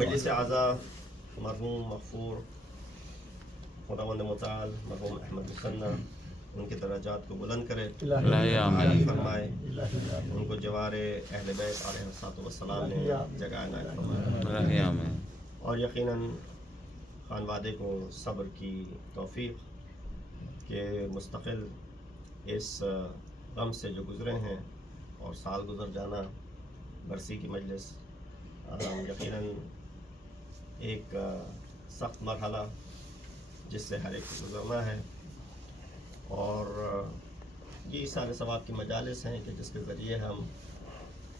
مجلس اعضاء مرحوم مغفور خداوند متعال مرحوم احمد مثنی ان کے درجات کو بلند کرے، عالی فرمائے، ان کو جوار اہل بیت علیہ السلام نے جگہ عنایت فرمائے، اور یقیناً خانوادے کو صبر کی توفیق کہ مستقل اس غم سے جو گزرے ہیں، اور سال گزر جانا برسی کی مجلس یقیناً ایک سخت مرحلہ جس سے ہر ایک کو گزرنا ہے، اور یہ سارے ثواب کی مجالس ہیں کہ جس کے ذریعے ہم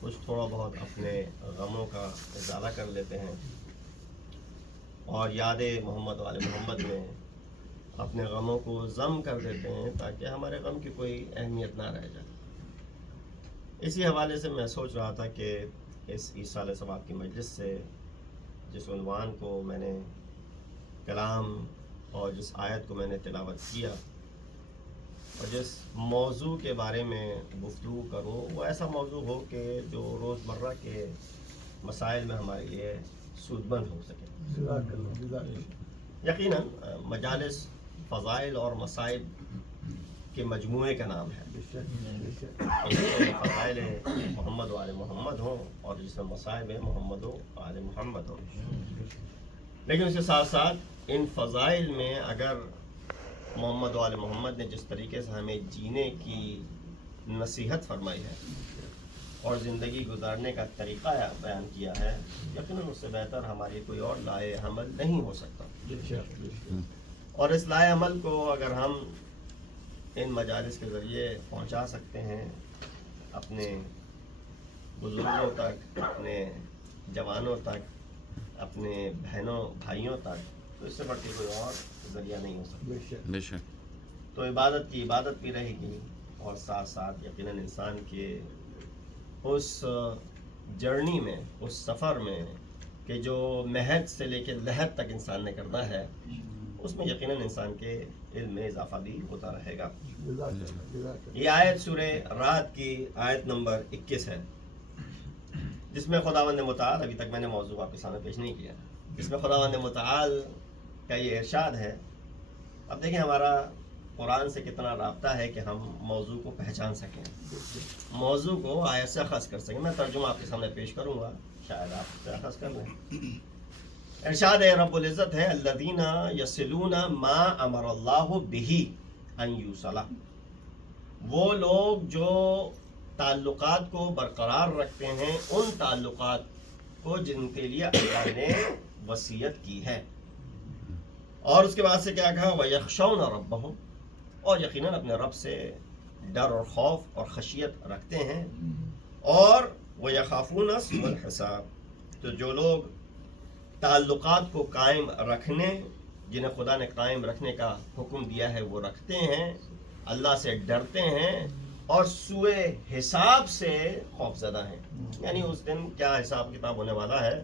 کچھ تھوڑا بہت اپنے غموں کا ازالہ کر لیتے ہیں، اور یاد محمد والے محمد میں اپنے غموں کو ضم کر دیتے ہیں تاکہ ہمارے غم کی کوئی اہمیت نہ رہ جائے۔ اسی حوالے سے میں سوچ رہا تھا کہ اس ایصال ثواب کی مجلس سے جس عنوان کو میں نے کلام اور جس آیت کو میں نے تلاوت کیا اور جس موضوع کے بارے میں گفتگو کروں، وہ ایسا موضوع ہو کہ جو روزمرہ کے مسائل میں ہمارے لیے سود مند ہو سکے۔ یقیناً مجالس فضائل اور مصائب کے مجموعے کا نام ہے، فضائل محمد و آل محمد ہوں اور جس میں مصائب محمد و آل محمد ہوں، لیکن اس کے ساتھ ساتھ ان فضائل میں اگر محمد و آل محمد نے جس طریقے سے ہمیں جینے کی نصیحت فرمائی ہے اور زندگی گزارنے کا طریقہ بیان کیا ہے، یقیناً اس سے بہتر ہماری کوئی اور لائے عمل نہیں ہو سکتا۔ اور اس لائے عمل کو اگر ہم ان مجالس کے ذریعے پہنچا سکتے ہیں اپنے بزرگوں تک، اپنے جوانوں تک، اپنے بہنوں بھائیوں تک، تو اس سے بڑھ کے کوئی اور ذریعہ نہیں ہو سکتا۔ تو عبادت کی عبادت بھی رہے گی، اور ساتھ ساتھ یقیناً انسان کے اس جرنی میں، اس سفر میں کہ جو مہد سے لے کے لحد تک انسان نے کرنا ہے، اس میں یقیناً انسان کے علم میں اضافہ بھی ہوتا رہے گا۔ یہ آیت سورہ رعد کی آیت نمبر 21 ہے، جس میں خداوند متعال، ابھی تک میں نے موضوع آپ کے سامنے پیش نہیں کیا، جس میں خداوند متعال کا یہ ارشاد ہے۔ اب دیکھیں ہمارا قرآن سے کتنا رابطہ ہے کہ ہم موضوع کو پہچان سکیں، موضوع کو آیت سے اخذ کر سکیں۔ میں ترجمہ آپ کے سامنے پیش کروں گا، شاید آپ سے اخذ کر لیں۔ ارشاد رب العزت ہے، الذین یصلون ما امر اللہ بہ ان یوصل، وہ لوگ جو تعلقات کو برقرار رکھتے ہیں، ان تعلقات کو جن کے لیے اللہ نے وصیت کی ہے۔ اور اس کے بعد سے کیا کہا، وَيَخْشَوْنَ رَبَّهُمْ، اور یقیناً اپنے رب سے ڈر اور خوف اور خشیت رکھتے ہیں۔ اور وَيَخَافُونَ سُوءَ الْحِسَابِ، تو جو لوگ تعلقات کو قائم رکھنے، جنہیں خدا نے قائم رکھنے کا حکم دیا ہے، وہ رکھتے ہیں، اللہ سے ڈرتے ہیں، اور سوء حساب سے خوف زدہ ہیں، یعنی اس دن کیا حساب کتاب ہونے والا ہے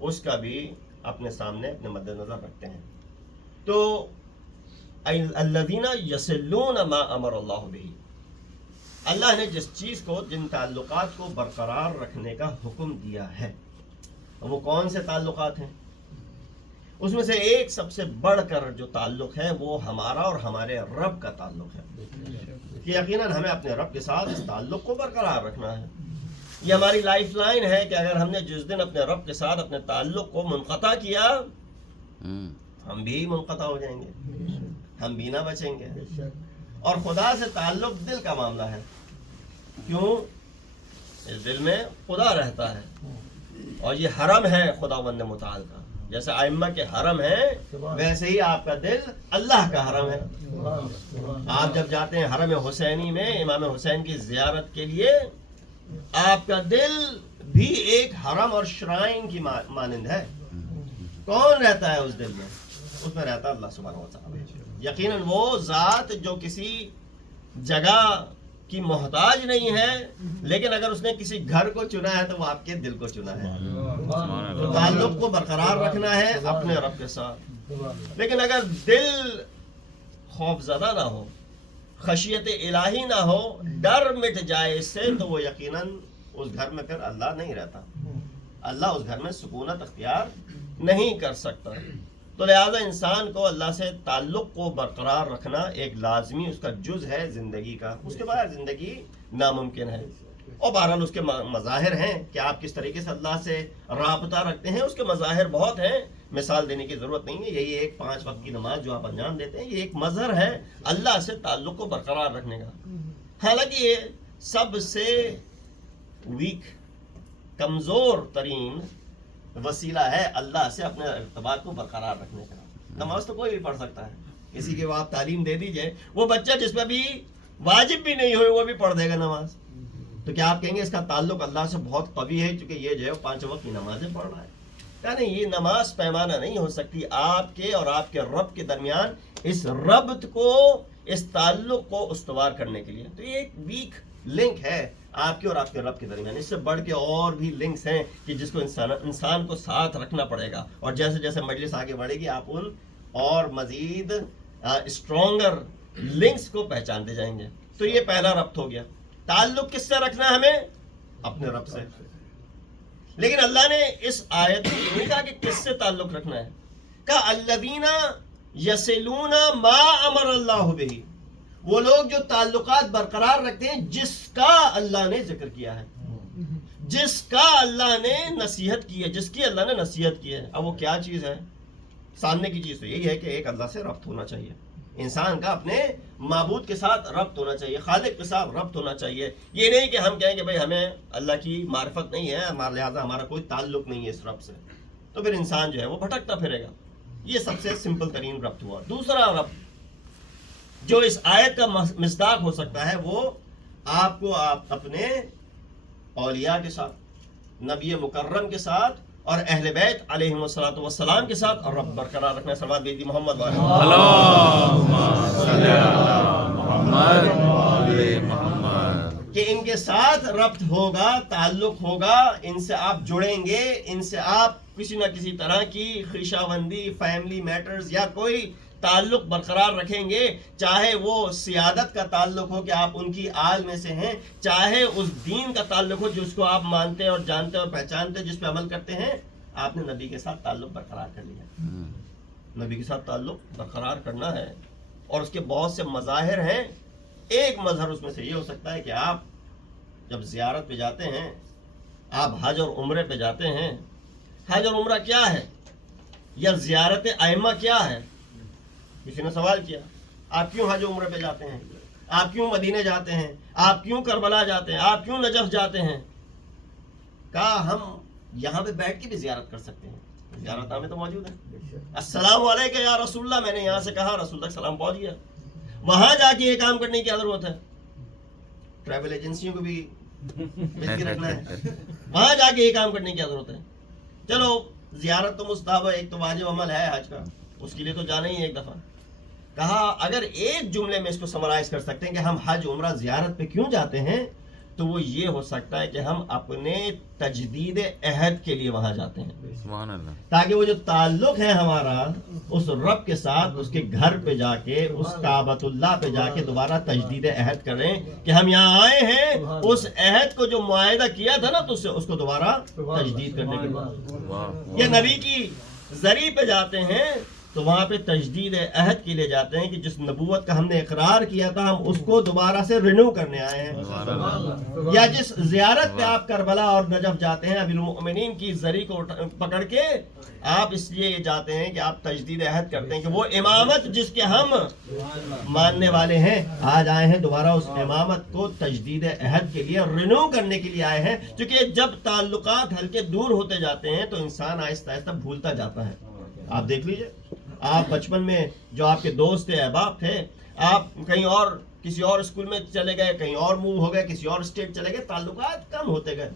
اس کا بھی اپنے سامنے اپنے مد نظر رکھتے ہیں۔ تو الذین یصلون ما امر اللہ بہ، اللہ نے جس چیز کو، جن تعلقات کو برقرار رکھنے کا حکم دیا ہے، وہ کون سے تعلقات ہیں؟ اس میں سے ایک سب سے بڑھ کر جو تعلق ہے وہ ہمارا اور ہمارے رب کا تعلق ہے، کہ یقیناً ہمیں اپنے رب کے ساتھ اس تعلق کو برقرار رکھنا ہے۔ یہ ہماری لائف لائن ہے کہ اگر ہم نے جس دن اپنے رب کے ساتھ اپنے تعلق کو منقطع کیا، ہم بھی منقطع ہو جائیں گے، ہم بھی نہ بچیں گے۔ اور خدا سے تعلق دل کا معاملہ ہے، کیوں؟ اس دل میں خدا رہتا ہے، اور یہ حرم ہے خداوند متعال کا، جیسے ائمہ کے حرم ہے ویسے ہی آپ کا دل اللہ کا حرم ہے۔ آپ جب جاتے ہیں حرم حسینی میں امام حسین کی زیارت کے لیے، آپ کا دل بھی ایک حرم اور شرائن کی مانند ہے۔ کون رہتا ہے اس دل میں؟ اس میں رہتا اللہ سبحانہ و تعالی۔ یقیناً وہ ذات جو کسی جگہ کی محتاج نہیں ہے، لیکن اگر اس نے کسی گھر کو چنا ہے تو وہ آپ کے دل کو چنا ہے۔ تو تعلق کو برقرار رکھنا ہے اپنے رب کے ساتھ، لیکن اگر دل خوف زدہ نہ ہو، خشیت الہی نہ ہو، ڈر مٹ جائے اس سے، تو وہ یقیناً اس گھر میں پھر اللہ نہیں رہتا۔ اللہ اس گھر میں سکونت اختیار نہیں کر سکتا. تو لہٰذا انسان کو اللہ سے تعلق کو برقرار رکھنا ایک لازمی اس کا جز ہے زندگی کا. اس کے بغیر زندگی ناممکن ہے. اور بہرحال اس کے مظاہر ہیں کہ آپ کس طریقے سے اللہ سے رابطہ رکھتے ہیں. اس کے مظاہر بہت ہیں, مثال دینے کی ضرورت نہیں ہے. یہی ایک 5 وقت کی نماز جو آپ انجام دیتے ہیں, یہ ایک مظہر ہے اللہ سے تعلق کو برقرار رکھنے کا. حالانکہ یہ سب سے ویک, کمزور ترین وسیلہ ہے اللہ سے اپنے ارتباط کو برقرار رکھنے کا. نماز تو کوئی بھی پڑھ سکتا ہے. کسی کے آپ تعلیم دے دیجئے, وہ بچہ جس پہ بھی واجب بھی نہیں ہوئے وہ بھی پڑھ دے گا نماز, تو کیا آپ کہیں گے اس کا تعلق اللہ سے بہت قوی ہے چونکہ یہ جو ہے 5 وقت کی نمازیں پڑھ رہا ہے؟ کیا نہیں, یہ نماز پیمانہ نہیں ہو سکتی آپ کے اور آپ کے رب کے درمیان اس ربط کو, اس تعلق کو استوار کرنے کے لیے. تو یہ ایک ویک لنک ہے آپ کے اور آپ کے رب کے درمیان. اس سے بڑھ کے اور بھی لنکس ہیں کہ جس کو انسان کو ساتھ رکھنا پڑے گا, اور جیسے جیسے مجلس آگے بڑھے گی آپ ان اور مزید اسٹرانگر لنکس کو پہچانتے جائیں گے. تو یہ پہلا ربط ہو گیا. تعلق کس سے رکھنا ہے ہمیں؟ اپنے رب سے. لیکن اللہ نے اس آیت میں یہ نہیں کہا کہ کس سے تعلق رکھنا ہے, کہا الذین یصلون ما امر اللہ بہ, وہ لوگ جو تعلقات برقرار رکھتے ہیں جس کا اللہ نے ذکر کیا ہے, جس کا اللہ نے نصیحت کی ہے, جس کی اللہ نے نصیحت کی ہے. اب وہ کیا چیز ہے؟ سامنے کی چیز تو یہی ہے کہ ایک اللہ سے ربط ہونا چاہیے. انسان کا اپنے معبود کے ساتھ ربط ہونا چاہیے, خالق کے ساتھ ربط ہونا چاہیے. یہ نہیں کہ ہم کہیں کہ بھئی ہمیں اللہ کی معرفت نہیں ہے, ہمارا لہٰذا ہمارا کوئی تعلق نہیں ہے اس رب سے, تو پھر انسان جو ہے وہ بھٹکتا پھرے گا. یہ سب سے سمپل ترین ربط ہوا. دوسرا ربط جو اس آیت کا مصداق ہو سکتا ہے وہ آپ کو آپ اپنے اولیاء کے ساتھ, نبی مکرم کے ساتھ اور اہل بیت علیہم الصلوۃ والسلام کے ساتھ اور رب برقرار رکھنا. صلوات بھیجی محمد کہ ان کے ساتھ ربط ہوگا, تعلق ہوگا, ان سے آپ جڑیں گے, ان سے آپ کسی نہ کسی طرح کی خویشاوندی, فیملی میٹرز یا کوئی تعلق برقرار رکھیں گے, چاہے وہ سیادت کا تعلق ہو کہ آپ ان کی آل میں سے ہیں, چاہے اس دین کا تعلق ہو جس کو آپ مانتے اور جانتے اور پہچانتے, جس پہ عمل کرتے ہیں. آپ نے نبی کے ساتھ تعلق برقرار کر لیا. نبی کے ساتھ تعلق برقرار کرنا ہے اور اس کے بہت سے مظاہر ہیں. ایک مظہر اس میں سے یہ ہو سکتا ہے کہ آپ جب زیارت پہ جاتے ہیں, آپ حج اور عمرے پہ جاتے ہیں. حج اور عمرہ کیا ہے, یا زیارت ائمہ کیا ہے؟ کسی نے سوال کیا, آپ کیوں حج و عمرے پہ جاتے ہیں, آپ کیوں مدینے جاتے ہیں, آپ کیوں کربلا جاتے ہیں, آپ کیوں نجف جاتے ہیں؟ کہا ہم یہاں پہ بیٹھ کے بھی زیارت کر سکتے ہیں, زیارت نامے تو موجود ہے. السلام علیکم یا رسول اللہ, میں نے یہاں سے کہا, رسول تک سلام پہنچ گیا. وہاں جا کے یہ کام کرنے کی کیا ضرورت ہے؟ ٹریول ایجنسیوں کو بھی بزی رکھنا ہے, وہاں جا کے یہ کام کرنے کی کیا ضرورت ہے؟ چلو زیارت تو مستحب ہے, ایک تو واجب عمل ہے حج کا, اس کے لیے تو جانا ہی ہے ایک دفعہ. کہا اگر ایک جملے میں اس کو سمرائز کر سکتے ہیں کہ ہم حج عمرہ زیارت پہ کیوں جاتے ہیں, تو وہ یہ ہو سکتا ہے کہ ہم اپنے تجدید عہد کے لیے وہاں جاتے ہیں, تاکہ وہ جو تعلق ہے ہمارا اس رب کے ساتھ, اس کے گھر پہ جا کے, اس کعبۃ اللہ پہ جا کے دوبارہ تجدید عہد کریں کہ ہم یہاں آئے ہیں, اس عہد کو جو معاہدہ کیا تھا نا تو اس کو دوبارہ تجدید کرنے کے لیے. یا نبی کی زری پہ جاتے ہیں تو وہاں پہ تجدید عہد کے لیے جاتے ہیں کہ جس نبوت کا ہم نے اقرار کیا تھا ہم اس کو دوبارہ سے رینیو کرنے آئے ہیں. یا جس زیارت پہ آپ کربلا اور نجف جاتے ہیں, امیر المؤمنین کی زری کو پکڑ کے آپ اس لیے جاتے ہیں کہ آپ تجدید عہد کرتے ہیں کہ وہ امامت جس کے ہم ماننے والے ہیں آج آئے ہیں دوبارہ اس امامت کو تجدید عہد کے لیے رینیو کرنے کے لیے آئے ہیں. کیونکہ جب تعلقات ہلکے دور ہوتے جاتے ہیں تو انسان آہستہ آہستہ بھولتا جاتا ہے. آپ دیکھ لیجئے, آپ بچپن میں جو آپ کے دوست تھے, احباب تھے, آپ کہیں اور کسی اور اسکول میں چلے گئے, کہیں اور موو ہو گئے, کسی اور اسٹیٹ چلے گئے, تعلقات کم ہوتے گئے.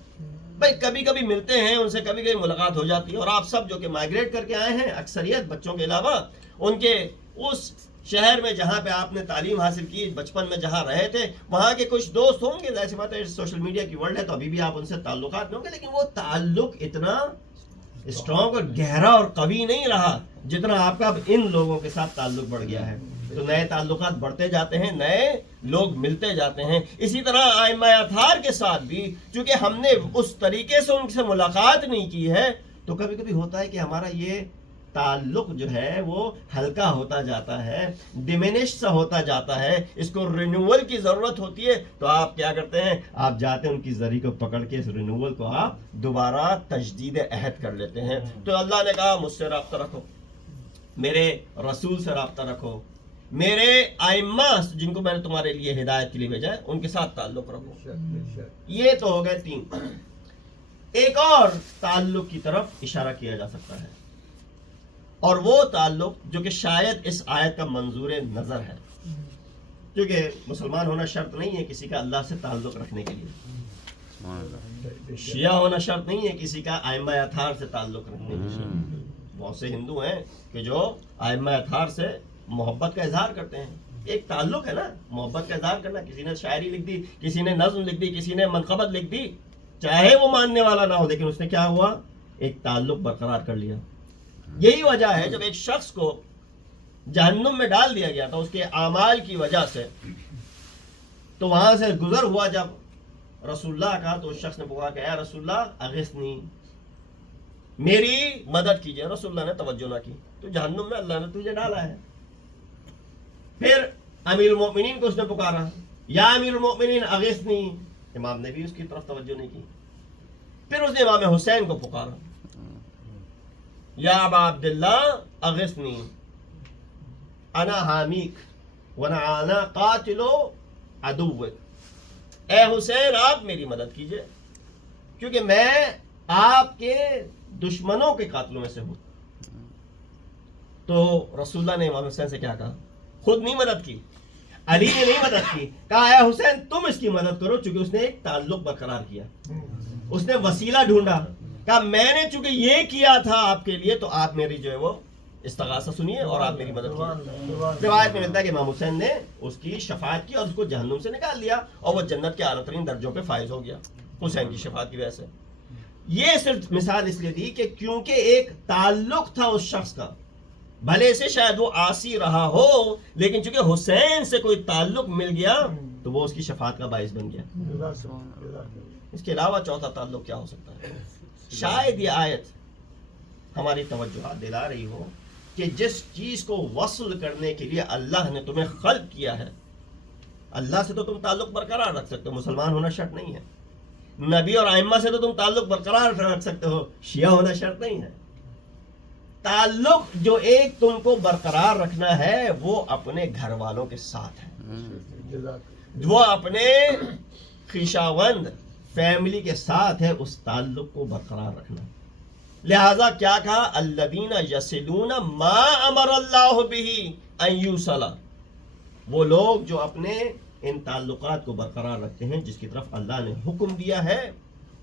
بھائی کبھی کبھی ملتے ہیں ان سے, کبھی کبھی ملاقات ہو جاتی ہے, اور آپ سب جو کہ مائگریٹ کر کے آئے ہیں, اکثریت بچوں کے علاوہ, ان کے اس شہر میں جہاں پہ آپ نے تعلیم حاصل کی, بچپن میں جہاں رہے تھے, وہاں کے کچھ دوست ہوں گے. ظاہر سی بات ہے سوشل میڈیا کی ورلڈ ہے تو ابھی بھی آپ ان سے تعلقات میں ہوں گے, لیکن وہ تعلق اتنا اسٹرانگ اور گہرا اور قوی نہیں رہا جتنا آپ کا اب ان لوگوں کے ساتھ تعلق بڑھ گیا ہے تو نئے تعلقات بڑھتے جاتے ہیں، نئے لوگ ملتے جاتے ہیں. اسی طرح ائمہ اطہار کے ساتھ بھی چونکہ ہم نے اس طریقے سے ان سے ملاقات نہیں کی ہے تو کبھی کبھی ہوتا ہے کہ ہمارا یہ تعلق جو ہے وہ ہلکا ہوتا جاتا ہے، ڈیمینش سا ہوتا جاتا ہے، اس کو رینیول کی ضرورت ہوتی ہے. تو آپ کیا کرتے ہیں، آپ جاتے ہیں ان کی زری کو پکڑ کے اس رینیول کو آپ دوبارہ تجدید عہد کر لیتے ہیں. تو اللہ نے کہا مجھ سے رابطہ رکھو، میرے رسول سے رابطہ رکھو، میرے ائمہ جن کو میں نے تمہارے لیے ہدایت کے لیے بھیجا ہے ان کے ساتھ تعلق رکھو. یہ تو ہو گئے 3. ایک اور تعلق کی طرف اشارہ کیا جا سکتا ہے اور وہ تعلق جو کہ شاید اس آیت کا منظور نظر ہے، کیونکہ مسلمان ہونا شرط نہیں ہے کسی کا اللہ سے تعلق رکھنے کے لیے، شیعہ ہونا شرط نہیں ہے کسی کا ائمہ اطہار سے تعلق رکھنے کے لیے. بہت سے ہندو ہیں کہ جو ائمہ اطہار سے محبت کا اظہار کرتے ہیں. ایک تعلق ہے نا، محبت کا اظہار کرنا. کسی نے شاعری لکھ دی، کسی نے نظم لکھ دی، کسی نے منقبت لکھ دی، چاہے وہ ماننے والا نہ ہو لیکن اس نے کیا ہوا، ایک تعلق برقرار کر لیا. یہی وجہ ہے جب ایک شخص کو جہنم میں ڈال دیا گیا تھا اس کے اعمال کی وجہ سے، تو وہاں سے گزر ہوا جب رسول اللہ کا تو اس شخص نے پکارا کہ اے رسول اللہ اغثنی، میری مدد کیجئے. رسول اللہ نے توجہ نہ کی تو جہنم میں اللہ نے تجھے ڈالا ہے. پھر امیر المؤمنین کو اس نے پکارا، یا امیر المؤمنین اغثنی، امام نے بھی اس کی طرف توجہ نہیں کی. پھر اس نے امام حسین کو پکارا، یا ابا عبداللہ اغثنی انا حامیک وانا قاتل عدوک، اے حسین آپ میری مدد کیجئے کیونکہ میں آپ کے دشمنوں کے قاتلوں میں سے ہوں. تو رسول اللہ نے امام حسین سے کیا کہا، خود نہیں مدد کی، علی نے نہیں مدد کی، کہا اے حسین تم اس کی مدد کرو، چونکہ اس نے ایک تعلق برقرار کیا، اس نے وسیلہ ڈھونڈا، کہا میں نے چونکہ یہ کیا تھا آپ کے لیے تو آپ میری جو ہے وہ استغاثہ سنیے اور آپ میری مدد کیجیے. روایت میں ملتا ہے کہ امام حسین نے اس کی شفاعت کی اور اس کو جہنم سے نکال لیا اور وہ جنت کے اعلیٰ ترین درجوں پہ فائز ہو گیا حسین کی شفاعت کی وجہ سے. یہ صرف مثال اس لیے دی کہ کیونکہ ایک تعلق تھا اس شخص کا، بھلے سے شاید وہ عاصی رہا ہو لیکن چونکہ حسین سے کوئی تعلق مل گیا تو وہ اس کی شفاعت کا باعث بن گیا. اس کے علاوہ چوتھا تعلق کیا ہو سکتا ہے؟ شاید یہ آیت ہماری توجہ دلا رہی ہو کہ جس چیز کو وصل کرنے کے لیے اللہ نے تمہیں خلق کیا ہے، اللہ سے تو تم تعلق برقرار رکھ سکتے ہو، مسلمان ہونا شرط نہیں ہے. نبی اور ائمہ سے تو تم تعلق برقرار رکھ سکتے ہو، شیعہ ہونا شرط نہیں ہے. تعلق جو ایک تم کو برقرار رکھنا ہے وہ اپنے گھر والوں کے ساتھ ہے، وہ اپنے خیشاوند فیملی کے ساتھ ہے، اس تعلق کو برقرار رکھنا. لہذا کیا کہا، الذین یصلون ما امر اللہ بہ ان یوصل، وہ لوگ جو اپنے ان تعلقات کو برقرار رکھتے ہیں جس کی طرف اللہ نے حکم دیا ہے،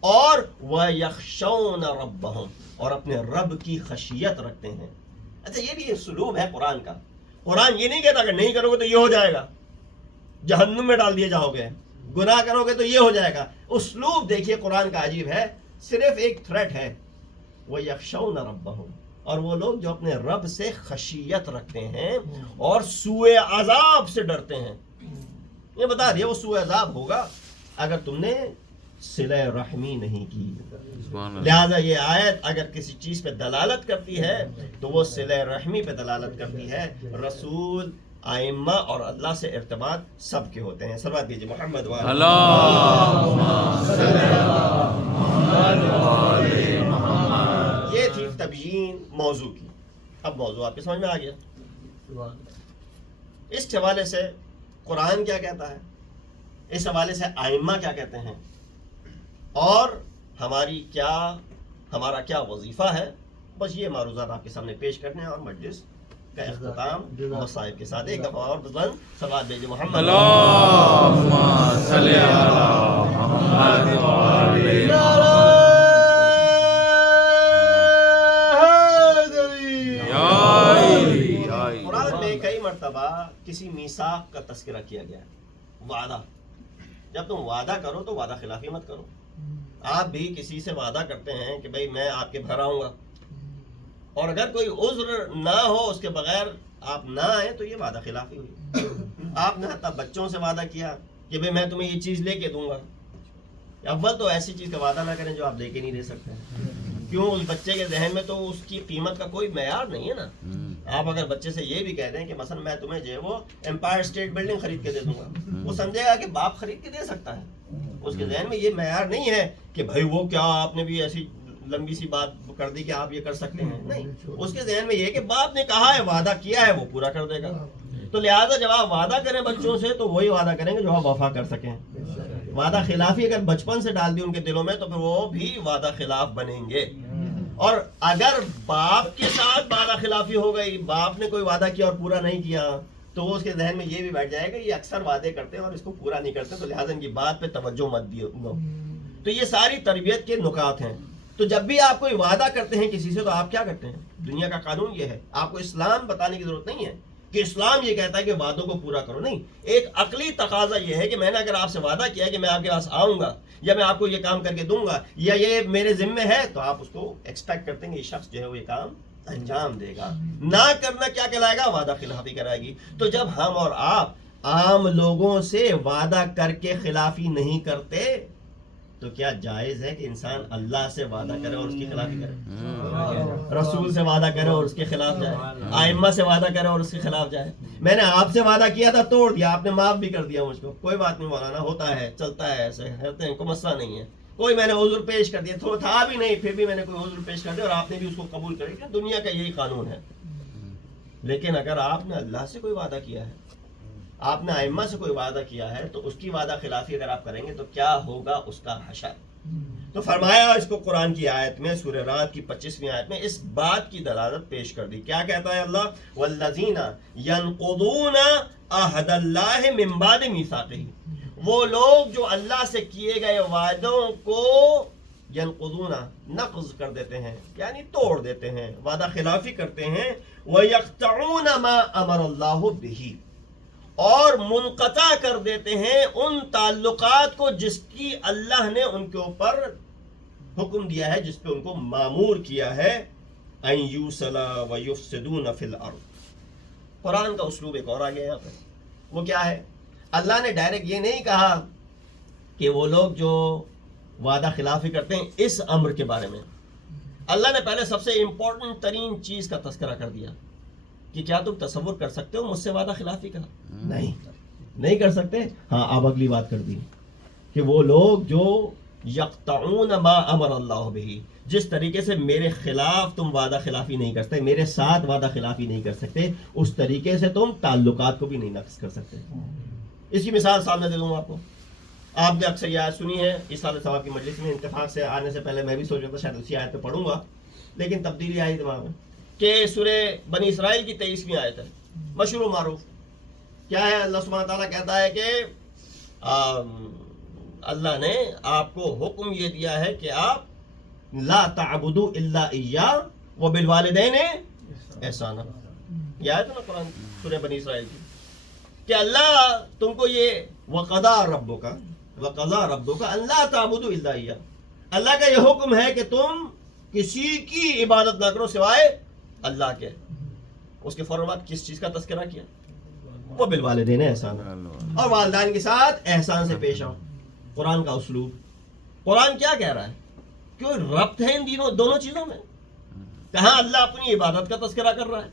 اور وَيَخْشَوْنَ رَبَّهُمْ، اور اپنے رب کی خشیت رکھتے ہیں. اچھا یہ بھی ایک اسلوب ہے قرآن کا. قرآن یہ نہیں کہتا اگر نہیں کرو گے تو یہ ہو جائے گا، جہنم میں ڈال دیے جاؤ گے، گناہ کرو گے تو یہ ہو جائے گا. اسلوب دیکھیے قرآن کا عجیب ہے، صرف ایک تھریٹ ہے، وَيَخْشَوْنَ رَبَّهُمْ، اور وہ لوگ جو اپنے رب سے خشیت رکھتے ہیں اور سوء عذاب سے ڈرتے ہیں. یہ بتا دیا وہ سوء عذاب ہوگا اگر تم نے صلہ رحمی نہیں کی. لہذا یہ آیت اگر کسی چیز پہ دلالت کرتی ہے تو وہ صلہ رحمی پہ دلالت کرتی ہے. رسول، ائمہ اور اللہ سے ارتباط سب کے ہوتے ہیں. صلوات دیجیے محمد وعلی اللہم صلی علی محمد وعلی محمد. یہ تھی تبیین موضوع کی. اب موضوع آپ کے سمجھ میں آ گیا. اس حوالے سے قرآن کیا کہتا ہے، اس حوالے سے ائمہ کیا کہتے ہیں، اور ہمارا کیا وظیفہ ہے، بس یہ معروضات آپ کے سامنے پیش کرنے ہیں اور مجلس کا اختتام مصائب کے ساتھ. ایک دفعہ اور بلند صلوات بھیجیے محمد اللہم صلی علی محمد وعلی محمد. قرآن میں کئی مرتبہ کسی میثاق کا تذکرہ کیا گیا ہے، وعدہ. جب تم وعدہ کرو تو وعدہ خلافی مت کرو. آپ بھی کسی سے وعدہ کرتے ہیں کہ بھئی میں آپ کے گھر آؤں گا، اور اگر کوئی عذر نہ ہو اس کے بغیر آپ نہ آئے تو یہ وعدہ خلافی ہوئی. آپ نے حتیٰ بچوں سے وعدہ کیا کہ بھئی میں تمہیں یہ چیز لے کے دوں گا. اول تو ایسی چیز کا وعدہ نہ کریں جو آپ لے کے نہیں دے سکتے. کیوں؟ اس بچے کے ذہن میں تو اس کی قیمت کا کوئی معیار نہیں ہے نا. آپ اگر بچے سے یہ بھی کہہ دیں کہ مثلا میں تمہیں جو ہے وہ امپائر اسٹیٹ بلڈنگ خرید کے دے دوں گا، وہ سمجھے گا کہ باپ خرید کے دے سکتا ہے. اس کے ذہن میں یہ معیار نہیں ہے کہ بھائی وہ کیا آپ نے بھی ایسی لمبی سی بات کر دی کہ آپ یہ کر سکتے ہیں. نہیں، اس کے ذہن میں یہ کہ باپ نے کہا ہے، وعدہ کیا ہے، وہ پورا کر دے گا. تو لہٰذا جب آپ وعدہ کریں بچوں سے تو وہی وعدہ کریں گے جو آپ وفا کر سکیں. وعدہ خلافی اگر بچپن سے ڈال دی ان کے دلوں میں تو پھر وہ بھی وعدہ خلاف بنیں گے. اور اگر باپ کے ساتھ وعدہ خلافی ہو گئی، باپ نے کوئی وعدہ کیا اور پورا نہیں کیا، تو وہ اس کے ذہن میں یہ بھی بیٹھ جائے گا یہ اکثر وعدے کرتے ہیں اور اس کو پورا نہیں کرتے، تو لہٰذا ان کی بات پہ توجہ مت دیو. تو یہ ساری تربیت کے نکات ہیں. تو جب بھی آپ کوئی وعدہ کرتے ہیں کسی سے تو آپ کیا کرتے ہیں؟ دنیا کا قانون یہ ہے، آپ کو اسلام بتانے کی ضرورت نہیں ہے کہ اسلام یہ کہتا ہے کہ وعدوں کو پورا کرو. نہیں، ایک عقلی تقاضا یہ ہے کہ میں نے اگر آپ سے وعدہ کیا ہے کہ میں آپ کے پاس آؤں گا یا میں آپ کو یہ کام کر کے دوں گا یا یہ میرے ذمے ہے، تو آپ اس کو ایکسپیکٹ کرتے ہیں کہ یہ شخص جو ہے وہ یہ کام انجام دے گا. نہ کرنا کیا کہلائے گا؟ وعدہ خلافی کرائے گی. تو جب ہم اور آپ عام لوگوں سے وعدہ کر کے خلافی نہیں کرتے تو کیا جائز ہے کہ انسان اللہ سے وعدہ کرے اور اس کی خلافی کرے؟ رسول سے وعدہ کرے اور اس کے خلاف جائے، ائمہ سے وعدہ کرے اور اس کے خلاف جائے. میں نے آپ سے وعدہ کیا تھا، توڑ دیا، آپ نے معاف بھی کر دیا مجھ کو، کوئی بات نہیں مولانا، ہوتا ہے، چلتا ہے، ایسے ہوتے ہیں، کوئی مسئلہ نہیں ہے. کوئی میں نے عذر پیش کر دیا، تو تھا بھی نہیں، پھر بھی میں نے کوئی عذر پیش کر دیا اور آپ نے بھی اس کو قبول کر لیا. دنیا کا یہی قانون ہے. لیکن اگر آپ نے اللہ سے کوئی وعدہ کیا ہے، آپ نے ائمہ سے کوئی وعدہ کیا ہے، تو اس کی وعدہ خلافی اگر آپ کریں گے تو کیا ہوگا اس کا حشر. تو فرمایا اس کو قرآن کی آیت میں، سورہ رعد کی 25ویں آیت میں اس بات کی دلالت پیش کر دی. کیا کہتا ہے اللہ؟ والذین ینقضون عہد اللہ من بعد میثاقہ، وہ لوگ جو اللہ سے کیے گئے وعدوں کو ینقضون، نقض کر دیتے ہیں، یعنی توڑ دیتے ہیں، وعدہ خلافی کرتے ہیں. ویقطعون ما امر اللہ بہ، اور منقطع کر دیتے ہیں ان تعلقات کو جس کی اللہ نے ان کے اوپر حکم دیا ہے، جس پہ ان کو مامور کیا ہے. ان یوصلا ویفسدون فی الارض. قرآن کا اسلوب ایک اور آ گیا یہاں پہ. وہ کیا ہے؟ اللہ نے ڈائریکٹ یہ نہیں کہا کہ وہ لوگ جو وعدہ خلافی کرتے ہیں اس امر کے بارے میں. اللہ نے پہلے سب سے امپورٹنٹ ترین چیز کا تذکرہ کر دیا کہ کیا تم تصور کر سکتے ہو مجھ سے وعدہ خلافی کا؟ نہیں کر سکتے. ہاں، اب اگلی بات کر دی کہ وہ لوگ جو یقطعون ما امر اللہ بہ، جس طریقے سے میرے خلاف تم وعدہ خلافی نہیں کر سکتے، میرے ساتھ وعدہ خلافی نہیں کر سکتے، اس طریقے سے تم تعلقات کو بھی نہیں نقص کر سکتے. اس کی مثال سامنے دے دوں آپ کو. آپ نے اکثر یہ آیت سنی ہے اس سال ثواب کی مجلس میں. اتفاق سے آنے سے پہلے میں بھی سوچ رہا تھا شاید اسی آیت پہ پڑھوں گا، لیکن تبدیلی آئی دماغ میں کہ سورہ بنی اسرائیل کی 23ویں آیت ہے، مشہور و معروف. کیا ہے؟ اللہ سبحانہ تعالیٰ کہتا ہے کہ اللہ نے آپ کو حکم یہ دیا ہے کہ آپ لا تعبدوا الا ایاہ وبالوالدین احسانا. یہ آیت ہے نا قرآن سورہ بنی اسرائیل کی کہ اللہ تم کو یہ وقضا ربک ان لا تعبدوا الا ایاہ، اللہ کا یہ حکم ہے کہ تم کسی کی عبادت نہ کرو سوائے اللہ کے. اس کے فوراً بعد کس چیز کا تذکرہ کیا؟ وہ بالوالدین احسان، اور والدین کے ساتھ احسان سے پیش آؤ. قرآن کا اسلوب. قرآن کیا کہہ رہا ہے؟ کیوں ربط ہے ان دونوں چیزوں میں؟ کہاں اللہ اپنی عبادت کا تذکرہ کر رہا ہے